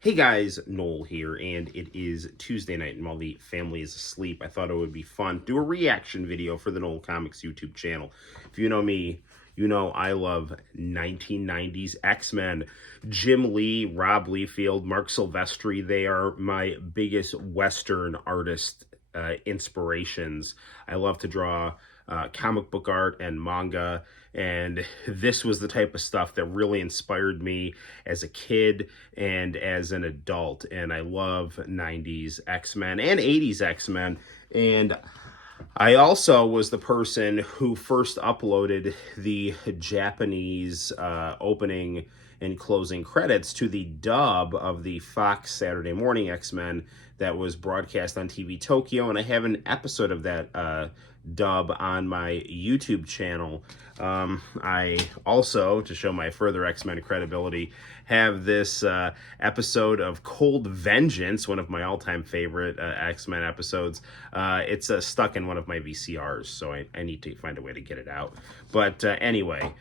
Hey guys, Noel here, and it is Tuesday night, and while the family is asleep, I thought it would be fun to do a reaction video for the Noel Comics YouTube channel. If you know me, you know I love 1990s X-Men. Jim Lee, Rob Liefeld, Mark Silvestri, they are my biggest Western artist inspirations. I love to draw comic book art and manga, and this was the type of stuff that really inspired me as a kid and as an adult. And I love 90s X-Men and 80s X-Men. And I also was the person who first uploaded the Japanese opening and closing credits to the dub of the Fox Saturday Morning X-Men that was broadcast on TV Tokyo, and I have an episode of that dub on my YouTube channel. I also, to show my further X-Men credibility, have this episode of Cold Vengeance, one of my all-time favorite X-Men episodes. It's stuck in one of my VCRs, so I need to find a way to get it out. But anyway,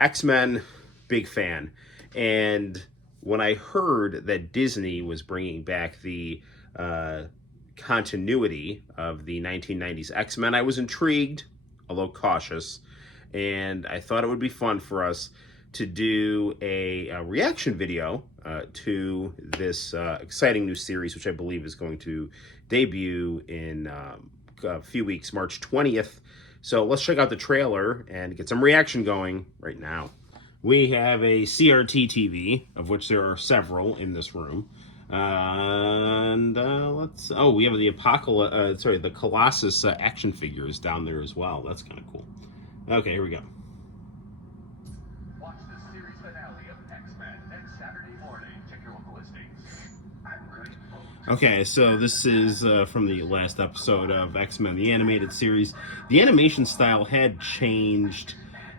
X-Men, big fan. And when I heard that Disney was bringing back the continuity of the 1990s X-Men, I was intrigued, although cautious, and I thought it would be fun for us to do a reaction video to this exciting new series, which I believe is going to debut in a few weeks, March 20th. So let's check out the trailer and get some reaction going right now. We have a CRT TV, of which there are several in this room. And we have the Colossus action figures down there as well. That's kind of cool. Okay, here we go. Watch the series finale of X-Men next Saturday morning. Check your local listings. I'm grateful. Okay, so this is from the last episode of X-Men, the animated series. The animation style had changed.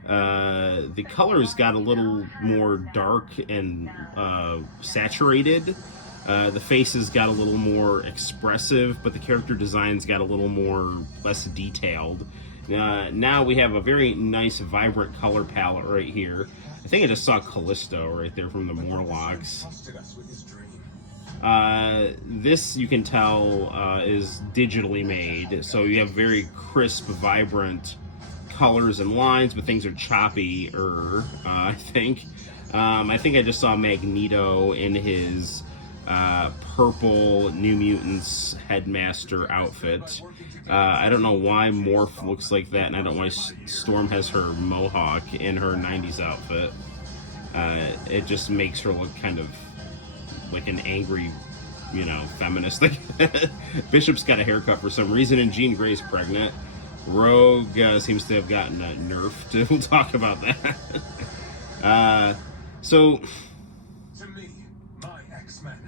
The colors got a little more dark and saturated. The faces got a little more expressive, but the character designs got a little less detailed. Now we have a very nice, vibrant color palette right here. I think I just saw Callisto right there from the Morlocks. This, you can tell, is digitally made, so you have very crisp, vibrant colors and lines, but things are choppier, I think. I think I just saw Magneto in his purple New Mutants headmaster outfit. I don't know why Morph looks like that, and I don't know why Storm has her mohawk in her 90s outfit. It just makes her look kind of like an angry, feminist. Bishop's got a haircut for some reason, and Jean Grey's pregnant. Rogue seems to have gotten nerfed. We'll talk about that. So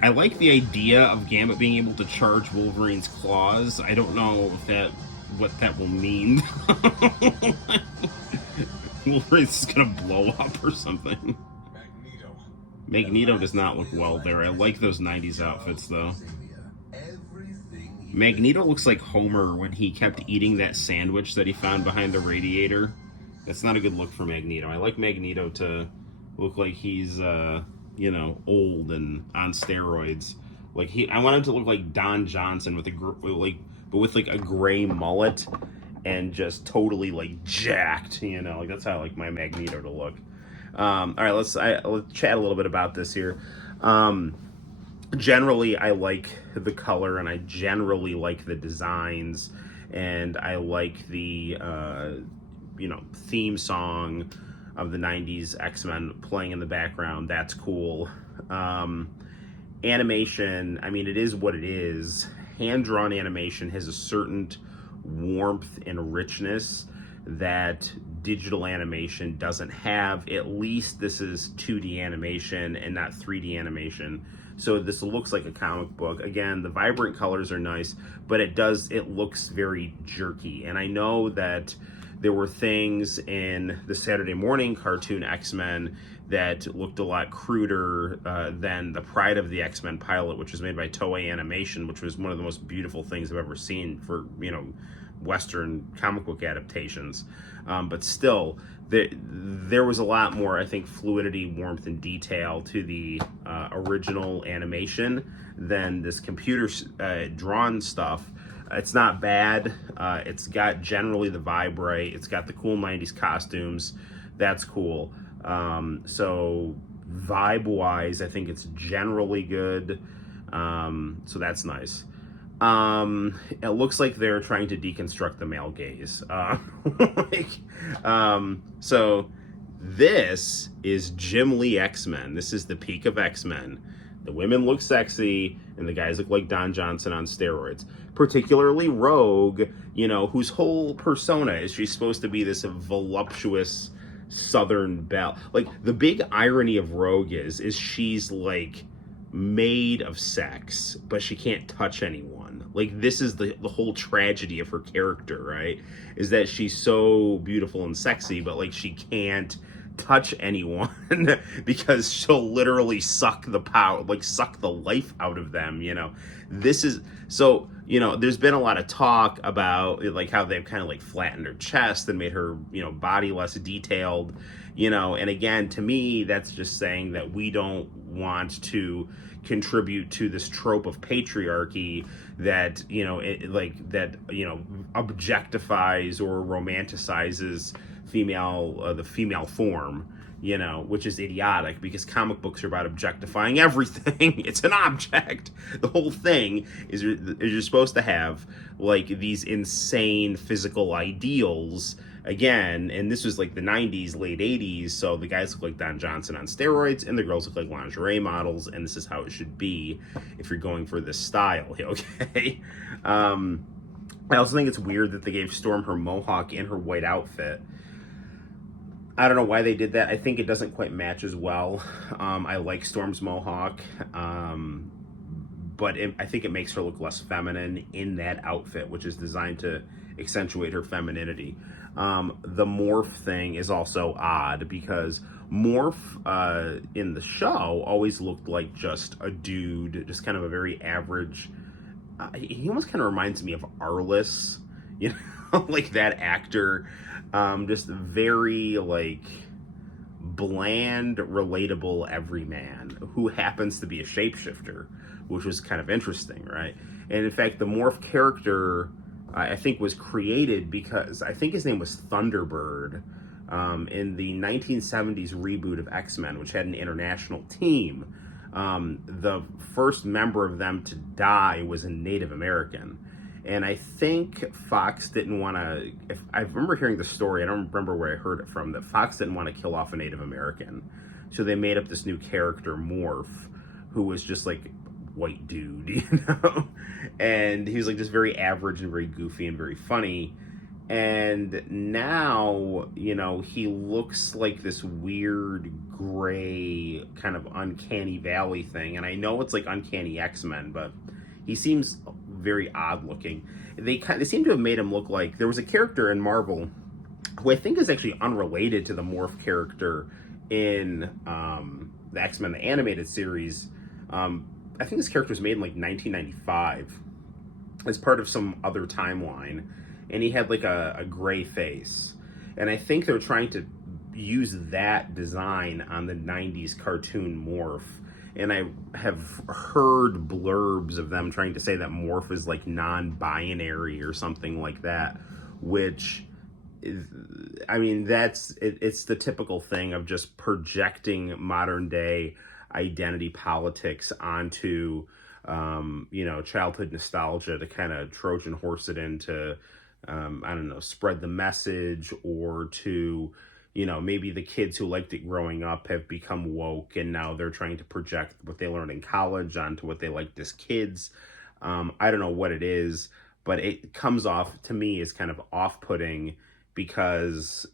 I like the idea of Gambit being able to charge Wolverine's claws. I don't know if what that will mean. Wolverine's just gonna blow up or something. Magneto does not look well there. I like those 90s outfits though. Magneto looks like Homer when he kept eating that sandwich that he found behind the radiator. That's not a good look for Magneto. I like Magneto to look like he's old and on steroids. I want him to look like Don Johnson with a gray mullet and just totally jacked. That's how I like my Magneto to look. All right, let's chat a little bit about this here. Generally, I like the color, and I generally like the designs, and I like the theme song of the 90s X-Men playing in the background. That's cool. Animation, I mean, it is what it is. Hand-drawn animation has a certain warmth and richness that digital animation doesn't have. At least this is 2D animation and not 3D animation. So this looks like a comic book. Again, the vibrant colors are nice, but it looks very jerky. And I know that there were things in the Saturday morning cartoon X-Men that looked a lot cruder than the Pride of the X-Men pilot, which was made by Toei Animation, which was one of the most beautiful things I've ever seen for, Western comic book adaptations. But still, there was a lot more, I think, fluidity, warmth, and detail to the original animation than this computer drawn stuff. It's not bad. It's got generally the vibe right. It's got the cool 90s costumes. That's cool. So vibe-wise, I think it's generally good. So that's nice. It looks like they're trying to deconstruct the male gaze. So this is Jim Lee X-Men. This is the peak of X-Men. The women look sexy, and the guys look like Don Johnson on steroids. Particularly Rogue, whose whole persona is she's supposed to be this voluptuous Southern belle. Like, the big irony of Rogue is she's, like, made of sex, but she can't touch anyone. Like, this is the whole tragedy of her character, right? Is that she's so beautiful and sexy, but, like, she can't touch anyone because she'll literally suck the power, like suck the life out of them. This is so, there's been a lot of talk about like how they've kind of like flattened her chest and made her, body less detailed, and again, to me, that's just saying that we don't want to contribute to this trope of patriarchy that, objectifies or romanticizes the female form, which is idiotic because comic books are about objectifying everything. It's an object. The whole thing is you're supposed to have like these insane physical ideals again, and this was like the 90s, late 80s, so the guys look like Don Johnson on steroids and the girls look like lingerie models, and this is how it should be if you're going for this style, okay? I also think it's weird that they gave Storm her mohawk in her white outfit. I don't know why they did that. I think it doesn't quite match as well. I like Storm's mohawk, but I think it makes her look less feminine in that outfit, which is designed to accentuate her femininity. The Morph thing is also odd because Morph in the show always looked like just a dude, just kind of a very average. He almost kind of reminds me of Arliss, like that actor. Just very like bland, relatable everyman who happens to be a shapeshifter, which was kind of interesting, right? And in fact, the Morph character I think was created because I think his name was Thunderbird in the 1970s reboot of X-Men, which had an international team. The first member of them to die was a Native American. And I think Fox didn't want to, I remember hearing the story, I don't remember where I heard it from, that Fox didn't want to kill off a Native American. So they made up this new character, Morph, who was just like white dude, And he was like just very average and very goofy and very funny. And now, he looks like this weird gray kind of uncanny valley thing. And I know it's like Uncanny X-Men, but he seems very odd looking. They seem to have made him look like there was a character in Marvel who I think is actually unrelated to the Morph character in the X-Men the animated series. I think this character was made in like 1995 as part of some other timeline, and he had like a gray face, and I think they're trying to use that design on the 90s cartoon Morph. And I have heard blurbs of them trying to say that Morph is like non-binary or something like that, which is, I mean, it's the typical thing of just projecting modern day identity politics onto, childhood nostalgia to kind of Trojan horse it into, spread the message, or to, maybe the kids who liked it growing up have become woke and now they're trying to project what they learned in college onto what they liked as kids. I don't know what it is, but it comes off to me as kind of off-putting because,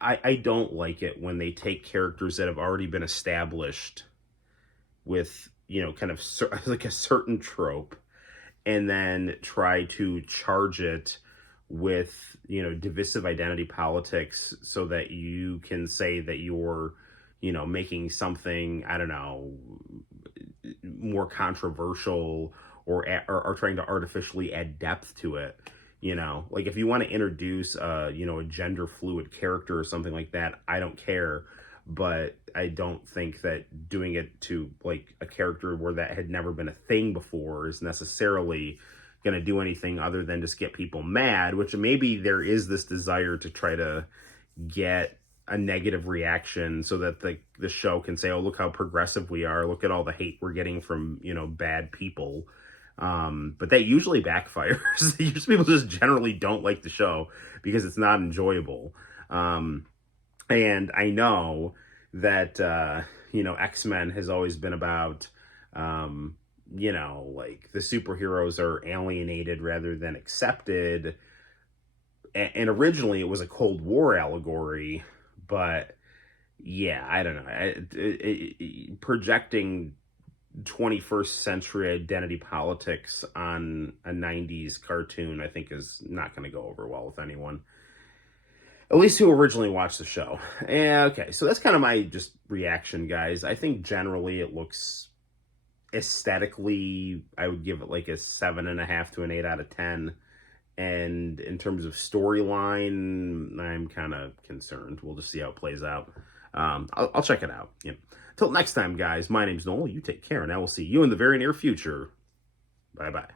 I don't like it when they take characters that have already been established with, kind of like a certain trope and then try to charge it with, divisive identity politics so that you can say that you're, making something, I don't know, more controversial or trying to artificially add depth to it. You know, like if you want to introduce, you know, a gender fluid character or something like that, I don't care. But I don't think that doing it to like a character where that had never been a thing before is necessarily going to do anything other than just get people mad, which maybe there is this desire to try to get a negative reaction so that the show can say, oh, look how progressive we are. Look at all the hate we're getting from, you know, bad people. But that usually backfires. Usually people just generally don't like the show because it's not enjoyable. And I know that, you know, X-Men has always been about, you know, like the superheroes are alienated rather than accepted. And originally it was a Cold War allegory, but yeah, I don't know. Projecting 21st century identity politics on a 90s cartoon, I think, is not going to go over well with anyone. At least who originally watched the show. Yeah, okay, so that's kind of my just reaction, guys. I think generally it looks aesthetically, I would give it like a 7.5 to an 8 out of 10. And in terms of storyline, I'm kind of concerned. We'll just see how it plays out. I'll check it out. Yeah. Till next time, guys, my name's Noel. You take care, and I will see you in the very near future. Bye-bye.